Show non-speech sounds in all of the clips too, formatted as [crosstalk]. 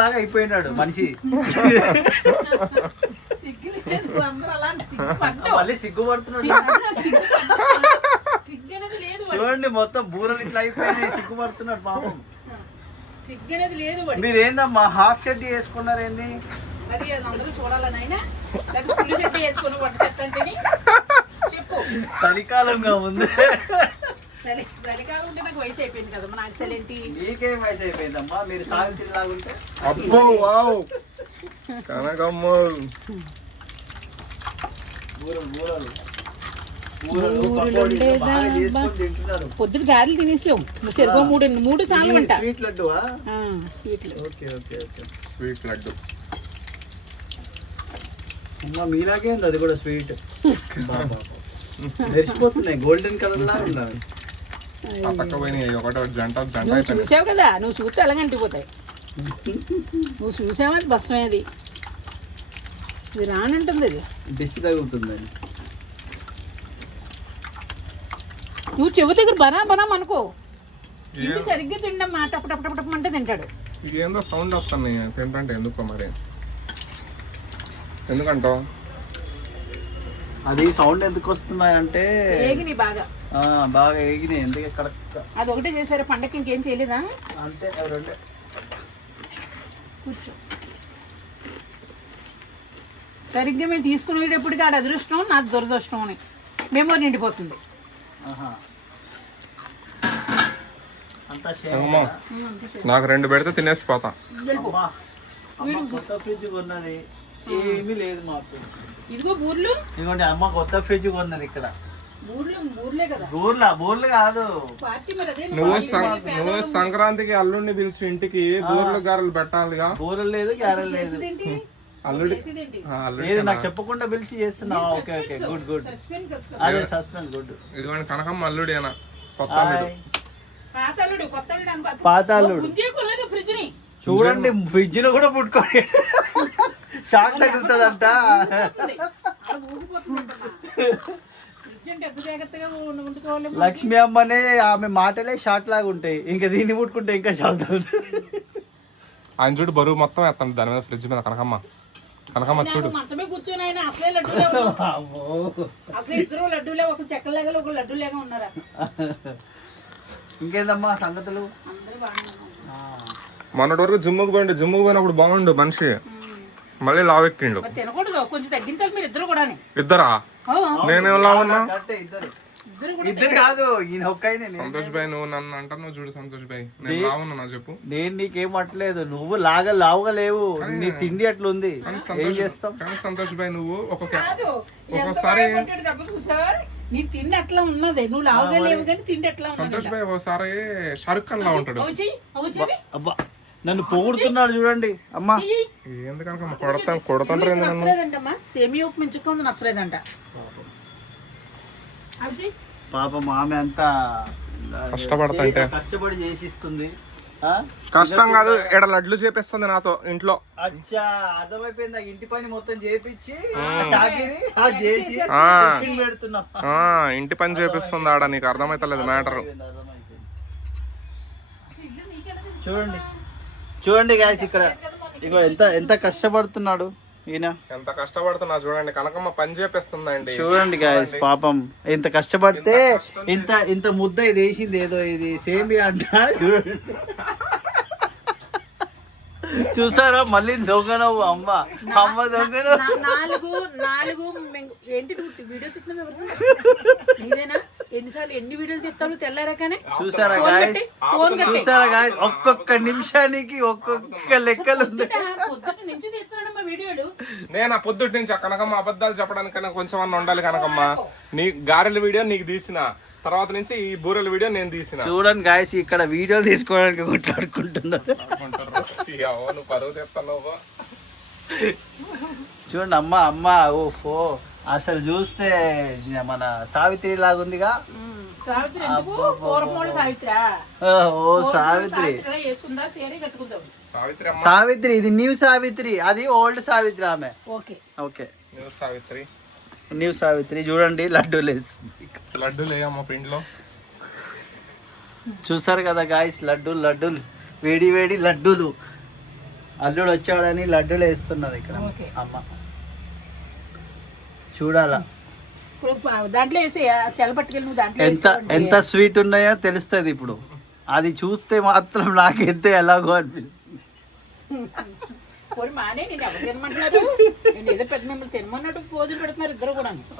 లాగా అయిపోయినాడు మనిషి. మళ్ళీ సిగ్గుపడుతున్నాడు. చూడండి మొత్తం బూరలు ఇట్లా అయిపోయినాయి సిగ్గుపడుతున్నాడు పాపం సిగ్గు అనేది లేదు వాడికి. మీరు ఏందమ్మా హాఫ్ షర్ట్ వేసుకున్నారు ఏంది చలికాలంగా ఉంది చలి చలికాలం ఉంటే నాకు వయసు అయిపోయింది కదా మన అసలు ఏంటి? మీకేం వయసు అయిపోయిందమ్మా? మీరు సావిత్రి లాగుంటే అబ్బో వావ్! కనకమ్మ! బూరలు బూరలు బూరలు బూరెలు పకోడీలు ఉండేదా? బాగా అబ్బా. చేసుకొని తింటున్నారు. పొద్దున గారెలు తినేసాం. చెరుగో మూడు మూడు సార్లు అంట స్వీట్ లడ్డువా? స్వీట్లు okay okay okay. Sweet laddu. మీలాగే ఉంది అది కూడా స్వీట్. [laughs] మెరిసిపోతున్నాయి గోల్డెన్ కలర్ లా ఉన్నాయి ఆ పక్క పోయినాయి ఒకటి ఒకటి జంట జంట నువ్వు అయిపోయినాయి చూసావు కదా? నువ్వు చూస్తే అలాగే అంటిపోతాయి నువ్వు చూసావా? అది అది. ఇది రానంటుంది అది. దిష్టి తగులుతుందని నువ్వు చెవి దగ్గర బనా బనా అనుకో. ఇంటి సరిగ్గా తిండమ్మా టప్ టప్ టప్ టప్ అంటే తింటాడు. ఇది ఏందో సౌండ్ వస్తున్నాయి తింటంటే ఎందుకో మరి? ఎందుకంటో అది సౌండ్ ఎందుకు వస్తున్నాయి అంటే ఏగిని బాగా. బాగా ఎగినాయి ఎందుకు కరెక్ట్ అది ఒకటే చేశారు. పండగకి ఇంకేం చేయలేదా? అంతే రెండే. కూర్చో. సరిగ్గా మేము తీసుకునేటప్పటికి ఆడ అదృష్టం నాది దురదృష్టం అని మెమోరీ నిండిపోతుంది. నాకు రెండు పెడితే తినేసి పోతా. వెళ్ళిపో. అమ్మా అమ్మ కొత్త ఫ్రిడ్జ్ కొన్నది. ఏమీ లేదు మాకు. ఇదిగో బూర్లు. ఇదిగోండి అమ్మ కొత్త ఫ్రిడ్జ్ కొన్నది ఇక్కడ. బూర్లు బూర్లే కదా. బూర్లా బూర్లు కాదు. పార్టీ మరి అదే నువ్వు నువ్వు సంక్రాంతికి అల్లుడిని పిలిచి ఇంటికి బూర్లు గారెలు పెట్టాలిగా? బూరెలు లేదు గ్యారెలు లేదు? అల్లుడి ఏది నాకు చెప్పకుండా పిలిచి చేస్తున్నావు ఓకే ఓకే గుడ్ గుడ్. అదే సస్పెన్స్ గుడ్. ఇదిగోండి కనకమ్మ అల్లుడి అన్న కొత్త అల్లుడు. పాత అల్లుడు, కొత్త అల్లుడు అనుకో. పాత అల్లుడు. ఓ గుంజే కొనలేదు ఫ్రిడ్జ్ని చూడండి ఫ్రిడ్జ్లో కూడా పుట్టుకోండి షాక్ [laughs] తగులుతుందంట. లక్ష్మి అమ్మనే ఆమె మాటలే షార్ట్ లాగా ఉంటాయి. ఇంకా దీన్ని పుట్టుకుంటే ఇంకా షాక్ తగులుతుంది ఆయన చూడు బరువు మొత్తం ఎత్తండి దాని మీద ఫ్రిడ్జ్ మీద కనకమ్మ. కనకమ్మ చూడు. ఇంకేందమ్మా సంగతులు? మొన్నటి వరకు జిమ్ముకు పోయిండు జిమ్ముకు పోయినప్పుడు బాగుండు మనిషి. మళ్ళీ లావెక్కిండు. తినకూడదు కొంచెం తగ్గించాలి మీరు ఇద్దరు కూడా ఇద్దరా? నేనేం లావున్నా కరెక్టే ఇద్దరు. కాదు ఈయన ఒక్కైనే సంతోష్ భాయ్ నువ్వు నన్ను అంటావు నువ్వు చూడు సంతోష్ భాయ్ నేను లావున్నా నా చెప్పు. నేను నీకేం అట్లేదు నువ్వు లాగా లావుగా లేవు. నీ తిండి అట్లుంది. ఏం సంతోష్ చేస్తాం? కానీ సంతోష్ భాయ్ నువ్వు ఒక కాదు ఎంత ఒక్కోసారి-? నీ తిండి అట్లా ఉన్నది. నువ్వు లావుగా లేవు కానీ తిండి ఎట్లా ఉన్నది సంతోష్ భాయ్ ఒకసారి షారుఖ్ ఖాన్ లా ఉంటాడు. నన్ను పొగుడుతున్నాడు చూడండి అమ్మా. చెయ్యి ఏంది కనుక కొడతాను కొడతాంటారు నన్ను సేమియా ఉప్పు మించుకుంది నచ్చలేదంట. పాపం ఆమె అంతా కష్టపడతంటే. చేయక కష్టపడి చేసిస్తుంది. ఆ? కష్టం కాదు ఎడ లడ్లు చేపిస్తుంది నాతో ఇంట్లో. అచ్చా అర్థమైపోయింది. ఆ ఇంటి పని మొత్తం చేపించి చాకిరి ఆ చేసి ఆ. టిఫిన్ పెడుతున్నాం. ఆ ఇంటి పని చేపిస్తుంది ఆడ నీకు అర్థమైతలేదు మ్యాటర్? చూడండి. చూడండి గాయస్ ఇక్కడ ఇగో ఎంత ఎంత కష్టపడుతున్నాడు ఈయన. ఎంత కష్టపడుతున్నా చూడండి కనకమ్మ పని చేపిస్తుందండి. చూడండి గాయస్ పాపం. ఇంత కష్టపడితే ఇంత ఇంత ముద్ద ఇది వేసింది ఏదో ఇది సేమి అంట. చూడండి చూసారా? మళ్ళీ దొంగనవు అమ్మ. అమ్మ దొంగనవు నా- నాలుగు నాలుగు ఏంటి వీడియో [laughs] ఎన్నిసార్లు ఎన్ని వీడియోలు తిట్టావు తెల్లారకానే చూసారా గాయస్. చూసారా గాయస్ ఒక్కొక్క నిమిషానికి ఒక్కొక్క లెక్కలు ఉన్నాయి. పొద్దుట పొద్దుట నుంచి తీస్తున్నాడమ్మా వీడియోలు. నేను ఆ పొద్దుటి నుంచి కనకమ్మ అబద్ధాలు చెప్పడానికైనా కొంచెం అన్న ఉండాలి కనకమ్మ. నీ గారెల వీడియో నీకు తీసిన తర్వాత నుంచి ఈ బూరెల వీడియో నేను తీసిన. చూడండి గాయస్ ఇక్కడ వీడియోలు తీసుకోవడానికి నువ్వు పరువు తెస్తున్నావు చూడండి అమ్మ అమ్మ ఓఫో అసలు చూస్తే మన సావిత్రి లాగా ఉందిగా సావిత్రి ఎందుకు? పూర్వమూడు సావిత్రా? ఓ సావిత్రి. సావిత్రి అమ్మ. సావిత్రి ఇది న్యూ సావిత్రి. అది ఓల్డ్ సావిత్రి ఆమె. ఓకే. సావిత్రి. న్యూ సావిత్రి చూడండి లడ్డు లేస్ లడ్డు లేయమ్మ పిండిలో చూసారు కదా గాయస్ లడ్డూలు లడ్డూలు. వేడి వేడి లడ్డూలు. అల్లుడు వచ్చాడని లడ్డూలు వేస్తున్నది ఇక్కడ ఓకే. అమ్మ. చూడాలా. ఇప్పుడు ప- దాంట్లో వేసి చల్ల పట్టుకెళ్ళి నువ్వు దాంట్లో ఎంత ఎంత స్వీట్ ఉన్నాయో తెలుస్తుంది ఇప్పుడు. అది చూస్తే మాత్రం నాకైతే ఎలాగో అనిపిస్తుంది.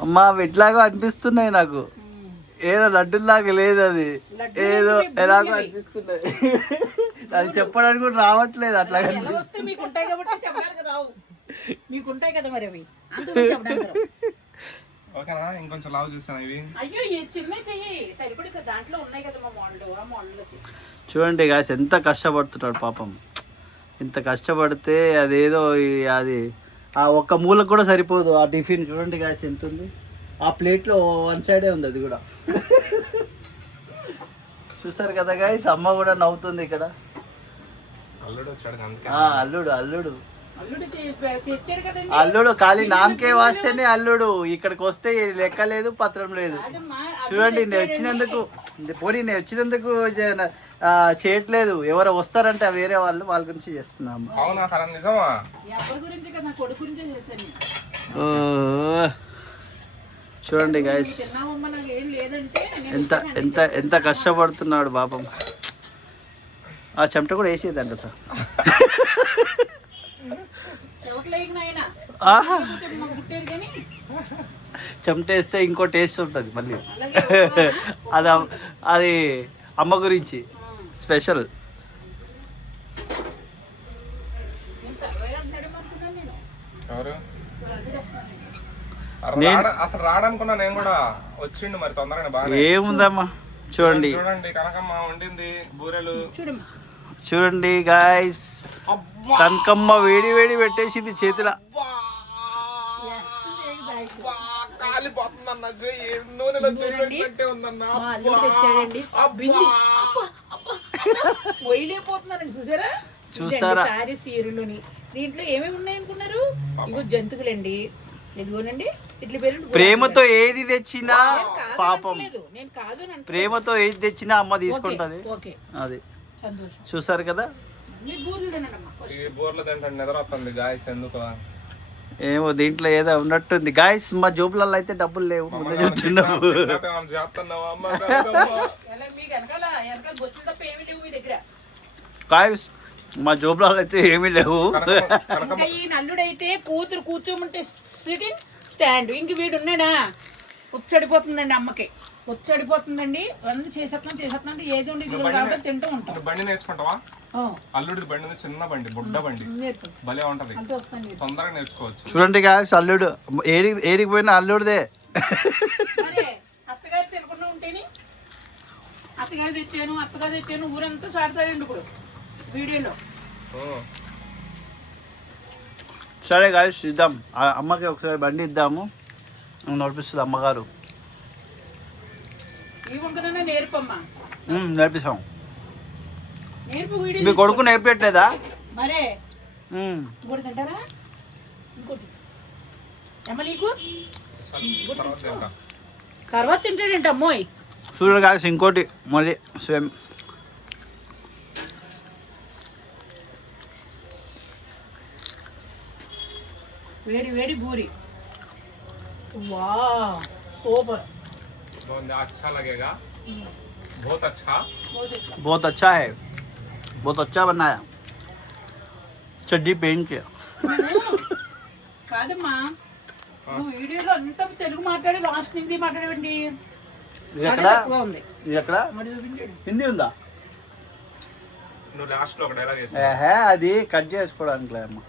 అమ్మా ఎట్లాగో అనిపిస్తున్నాయి నాకు. ఏదో లడ్డులాగా లేదు అది. ఏదో? ఎలాగో. అనిపిస్తున్నాయి. అది చెప్పడానికి కూడా రావట్లేదు అట్లా మీకు ఉంటాయి కదా మరి అవి. [laughs] ఓకేనా? ఇంకొంచెం లావు చూసాను ఇవి. అయ్యో ఈ చిన్న చెయ్యి. సరిపడి సార్ దాంట్లో ఉన్నాయి కదా మా మోడల్ ఆ మోడల్ చూడండి గాయస్ ఎంత కష్టపడుతున్నాడు పాపం. ఇంత కష్టపడితే అదేదో అది ఆ ఒక్క మూలకు కూడా సరిపోదు ఆ టిఫిన్. చూడండి గాయస్ ఎంత ఉంది ఆ ప్లేట్లో వన్ సైడే ఉంది అది కూడా. [laughs] చూస్తారు కదా గాయస్ అమ్మ కూడా నవ్వుతుంది ఇక్కడ. అల్లుడు వచ్చాడు అందుకే. ఆ అల్లుడు అల్లుడు. అల్లుడు ఖాళీ నామకే వాస్తేనే అల్లుడు. ఇక్కడికి వస్తే లెక్క లేదు పత్రం లేదు. చూడండి నేను వచ్చినందుకు పోనీ నేను వచ్చినందుకు చేయట్లేదు. ఎవరు వస్తారంటే ఆ వేరే వాళ్ళు వాళ్ళ గురించి చేస్తున్నాము. అవునా కదా నిజమా? ఎవరి గురించి కదా నా కొడుకు గురించే చేశాను. నేను. ఓ, చూడండి గాయస్ ఎంత ఎంత ఎంత కష్టపడుతున్నాడు పాపం. ఆ చెమట కూడా వేసేదంట [laughs] సార్ ఎవట్లేక నాయన ఆహా మాకు పుట్టారు కానీ. చెమట వేస్తే ఇంకో టేస్ట్ ఉంటుంది మళ్ళీ? అది అది అమ్మ గురించి స్పెషల్. అసలు రాడ- అసలు రాడనుకున్నా నేను కూడా వచ్చిండు మరి తొందరగా బాగా ఏముందమ్మా? చూడండి. చూడండి కనకమ్మ వండింది బూరెలు. చూడమ్మా. చూడండి గాయస్ కనకమ్మ వేడి వేడి పెట్టేసింది చేతిలో. చూసారా? చూసారా? సారీ సీరులోని. దీంట్లో ఏమేమి ఉన్నాయి అనుకున్నారు ఇగో జంతువులండి ఇదిగోనండి. ఇట్లా పేరు ప్రేమతో ఏది తెచ్చినా పాపం. ప్రేమతో ఏది తెచ్చినా అమ్మ తీసుకుంటది. ఓకే. అది. చూసారు కదా? ఏమో దీంట్లో ఏదో ఉన్నట్టుంది. గాయస్ మా జోబులలో అయితే డబ్బులు లేవు. ముందే మీ దగ్గర. గాయస్ మా జోబులలో అయితే ఏమీ లేవు. కనకమ్మ కనకమ్మ. ఇంకా ఈ నల్లుడైతే కూతురు కూర్చోమంటే సిటింగ్ స్టాండ్ ఇంక వీడు ఉన్నాడా? ఉచ్చడిపోతుందండి అమ్మకి. ఉచ్చడిపోతుందండి అన్ని చేసేస్తున్నాం చేసేస్తున్నాం అంటే ఏది ఉండి కాబట్టి తింటూ ఉంటాం. బండి నేర్చుకుంటావా? ఆ, అల్లుడిది బండి ఉంది చిన్న బండి బుడ్డ బండి. భలే ఉంటది. తొందరగా నేర్చుకోవచ్చు. చూడండి గాయస్ అల్లుడు ఏడికి ఏడికి పోయినా అల్లుడిదే. అత్తగారు తినకుండా ఉంటేని అత్తగారు తెచ్చాను అత్తగారు తెచ్చాను ఊరంతా సాడతారండి ఇప్పుడు వీడియోలో. సరే గాయస్ ఇద్దాం. ఆ అమ్మకి ఒకసారి బండి ఇద్దాము. నడిపిస్తుంది అమ్మగారు. ఈ వంకనన్నా నేర్పమ్మా. ఉమ్, నేర్పిస్తాం. నేర్పు వీడియో మీ కొడుకు నేర్పించట్లేదా మరే. ఇంకోటి తింటారా? ఇంకోటి. అమ్మ నీకు? తర్వాత తింటా. తర్వాత తింటాడంట అమ్మోయ్. చూడండి గాయస్ ఇంకోటి మళ్ళీ సేమ్. వేడి వేడి పూరి వా సూపర్. బాగుంది అచ్చా लगेगा बहुत अच्छा बहुत अच्छा है बहुत अच्छा बनाया चड्डी पहन के కాదమ్మా నువ్వు వీడియోలో అంతా తెలుగు మాట్లాడి లాస్ట్ హిందీ మాట్లాడేవండి ఇది అదే ఎక్కడ తక్కువ ఉంది ఇది ఎక్కడ మరి చూపించాడు హిందీ ఉందా నువ్వు లాస్ట్ లో ఒక డైలాగ్ వేసి ఏహే అది కట్ చేసుకోవడానికి అమ్మ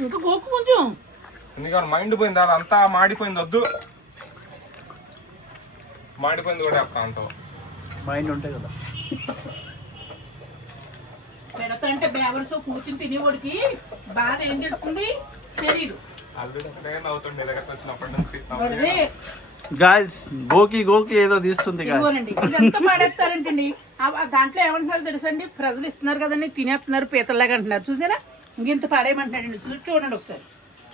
ఇంకా గోకు కొంచెం ఎందుకంటే మైండ్ పోయింది అది అంతా మాడిపోయింది వద్దు. మాడిపోయింది కూడా చెప్తా అంటావు మైండ్ ఉంటాయి కదా. పెడతాంటే బేవర్స్ కూర్చుని తినేవాడికి బాధ ఏం చెప్తుంది? వాడిదే గాయస్ గోకి గోకి ఏదో తీస్తుంది పాడేస్తారంటండి. దాంట్లో ఏమంటున్నారు తెలుసండి ప్రజలు ఇస్తున్నారు కదండి తినేస్తున్నారు పీతల్లాగా అంటున్నారు. చూసారా? ఇంకెంత పాడేయమంటున్నాడండి? చూసి చూడండి ఒకసారి.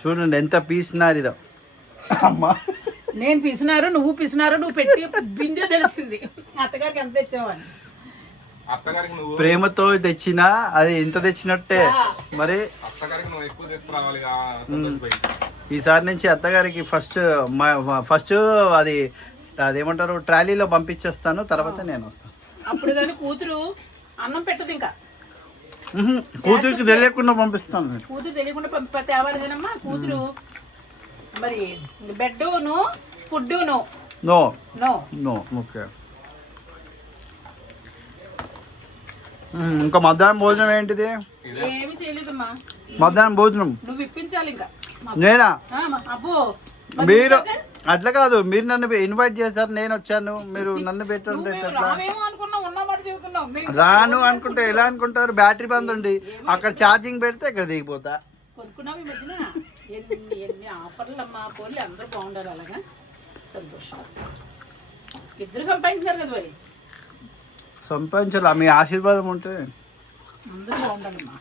చూడండి ఎంత పీసినారు ఇదో. అమ్మా. నేను పిసినారు నువ్వు పిసినారు నువ్వు పెట్టి బిందే తెలిసింది. అత్తగారికి ఎంత తెచ్చావని అత్తగారికి నువ్వు ప్రేమతో తెచ్చినా అది ఇంత తెచ్చినట్టే. మరి? అత్తగారికి నువ్వు ఎక్కువ తీసుకురావాలి కా సంతోష్ భాయ్ ఈసారి నుంచి అత్తగారికి ఫస్ట్ ఫస్ట్ అది అదేమంటారు ట్రాలీలో పంపించేస్తాను తర్వాత నేను వస్తాను. అప్పుడు కానీ కూతురు అన్నం పెట్టదు ఇంకా. కూతురికి తెలియకుండా పంపిస్తాను. కూతురు తెలియకుండా పంప తేవాలి కూతురు మరి బెడ్ను ఫుడ్ను నో. నో. నో. ఓకే. ఇంకా మధ్యాహ్నం భోజనం ఏంటిది? ఏమి చేయలేదమ్మా. మధ్యాహ్నం భోజనం. నువ్వు ఇప్పించాలి ఇంకా. నేనా? అబ్బో. మరి అట్లా? కాదు. మీరు నన్ను ఇన్వైట్ చేశారు నేను వచ్చాను. మీరు నన్ను పెట్టుంటే రాను అనుకుంటే ఎలా అనుకుంటారు? బ్యాటరీ బంద్ ఉంది. అక్కడ ఛార్జింగ్ పెడితే ఇక్కడ దిగిపోతా. కొనుక్కున్నావు ఈ మధ్యన? ఎన్ని ఎన్ని ఆఫర్లు అమ్మా పోలీ అందరూ బాగుండాలి అలాగా. సంతోషం. ఇద్దరు సంపాదించారు కదా మరి? సంపాదించాలి? మీ ఆశీర్వాదం ఉంటే. అందరూ బాగుండాలమ్మా.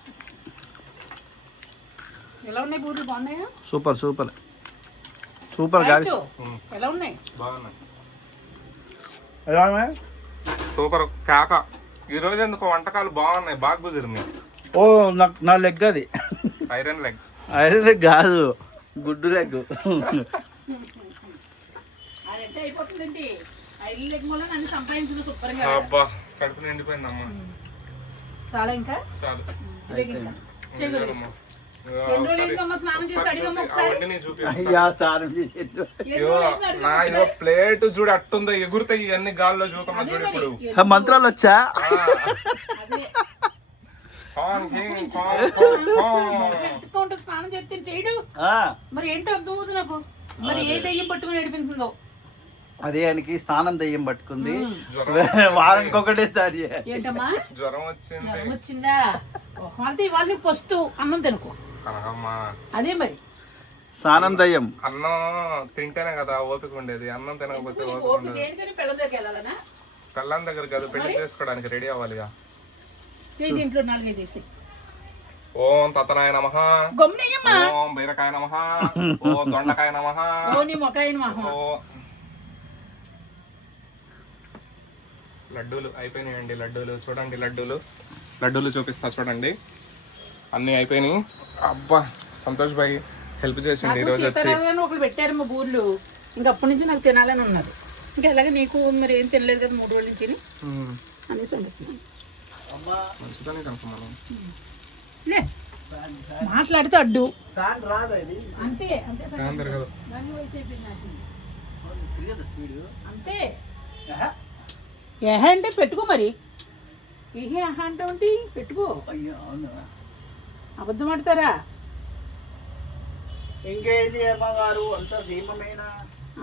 ఎలా ఉన్నాయి బూర్లు? బాగున్నాయా? Super super. సూపర్ గాలి ఎలా ఉన్నాయి? బాగున్నాయి. ఎలా ఉన్నాయి? సూపర్. కాక ఈ రోజు ఎందుకు వంటకాలు బాగున్నాయి బాగా కుదిరినాయి ఓ నాకు నా లెగ్ అది. Iron leg. ఐరన్ లెగ్ కాదు గుడ్డు లెగ్. అబ్బా కడుపు నిండిపోయింది అమ్మ. చాలా ఇంకా? చాలు. ప్లేట్ చూడు అట్టుందో ఎగురుతాయి ఇవన్నీ గాల్లో చూతున్నా చూడు ఇప్పుడు. మంత్రాలు వచ్చా? స్నానం చేస్తే చేయడు. ఆ, మరి ఏంటో అర్థం అవుతుంది నాకు? మరి ఏ దయ్యం పట్టుకుని నడిపించిందో అదే ఆయనకి స్నానం దయ్యం పట్టుకుంది. [laughs] వారానికి ఒకటేసారి ఏంటమ్మా? జ్వరం వచ్చింది. నీకు పస్తు అన్నం తినుకో. అదే మరి. స్నానం దయ్యం అన్నం తింటేనే కదా ఓపిక ఉండేది. అన్నం తినకపోతే ఓపిక ఉండదు. పెళ్ళాం దగ్గర కాదు పెళ్ళి చేసుకోవడానికి రెడీ అవ్వాలిగా. నాలుగైదు తీసి ఓం తతనాయ నమ. ఓం బీరకాయ నమ. ఓ దొండకాయ నమ. లడ్డూలు అయిపోయినాయండి లడ్డూలు. చూడండి లడ్డూలు. లడ్డూలు చూపిస్తా చూడండి. అన్నీ అయిపోయినాయి. అబ్బా సంతోష్ భాయ్ హెల్ప్ చేసిండి ఈరోజు వచ్చి. సీతారామని ఒకరు పెట్టారు మా ఊర్లో. ఇంకా అప్పటి నుంచి నాకు తినాలని ఉన్నది ఇంకా ఎలాగ నీకు మరి ఏం తినలేదు కదా మూడు రోజుల నుంచి. అనేసి వండుతున్నాను మాట్లాడితే అడ్డు. ఫ్యాన్ రాదా ఇది? అంతే అంతే. అంతే. ఏహ? అంటే పెట్టుకో మరి. ఏహే ఆహ అంటే? పెట్టుకో. అయ్యో, అవునా? అబద్ధం ఆడతారా? ఇంకేది అమ్మగారు? అంత సీమమేనా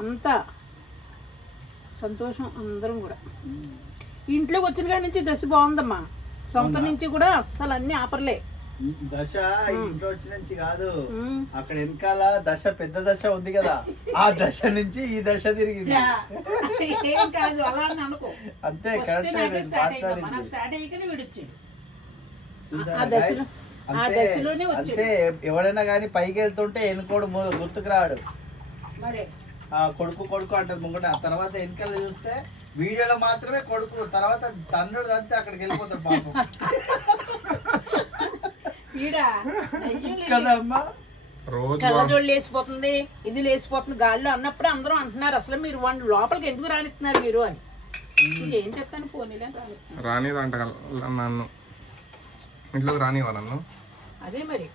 అంతా. సంతోషం అందరం కూడా. ఇంట్లోకి వచ్చిన కాడి నుంచి దశ బాగుందమ్మా. సొంత నుంచి కూడా అస్సలు అన్ని ఆపర్లే. దశ ఇంట్లో వచ్చి నుంచి కాదు. అక్కడ వెనకాల దశ పెద్ద దశ ఉంది కదా. ఆ దశ నుంచి ఈ దశ తిరిగింది. అనుకో. అంతే కరెక్ట్ మాట్లాడింది. అంతే దశలోనే వచ్చాడు. అంతే ఎవడైనా కానీ పైకి వెళ్తుంటే ఎనుకోడు ము- గుర్తుకు రాడు. మరి. ఆ కొడుకు కొడుకు అంటది ముంగట. ఆ తర్వాత వెనకాల చూస్తే వీడియోలో మాత్రమే కొడుకు తర్వాత తండ్రుడు అంతే అక్కడికి వెళ్ళిపోతాడు పాపం. కళ్ళజోళ్ళు లేసిపోతుంది ఇది లేసిపోతుంది గాల్లో అన్నప్పుడు అందరూ అంటున్నారు అసలు మీరు వాళ్ళు లోపలికి ఎందుకు రానిస్తున్నారు మీరు అని. ఏం చెప్తాను పోనీలే రానిదంట నన్ను. ఇంట్లోకి రానివ్వ నన్ను అదే మరి.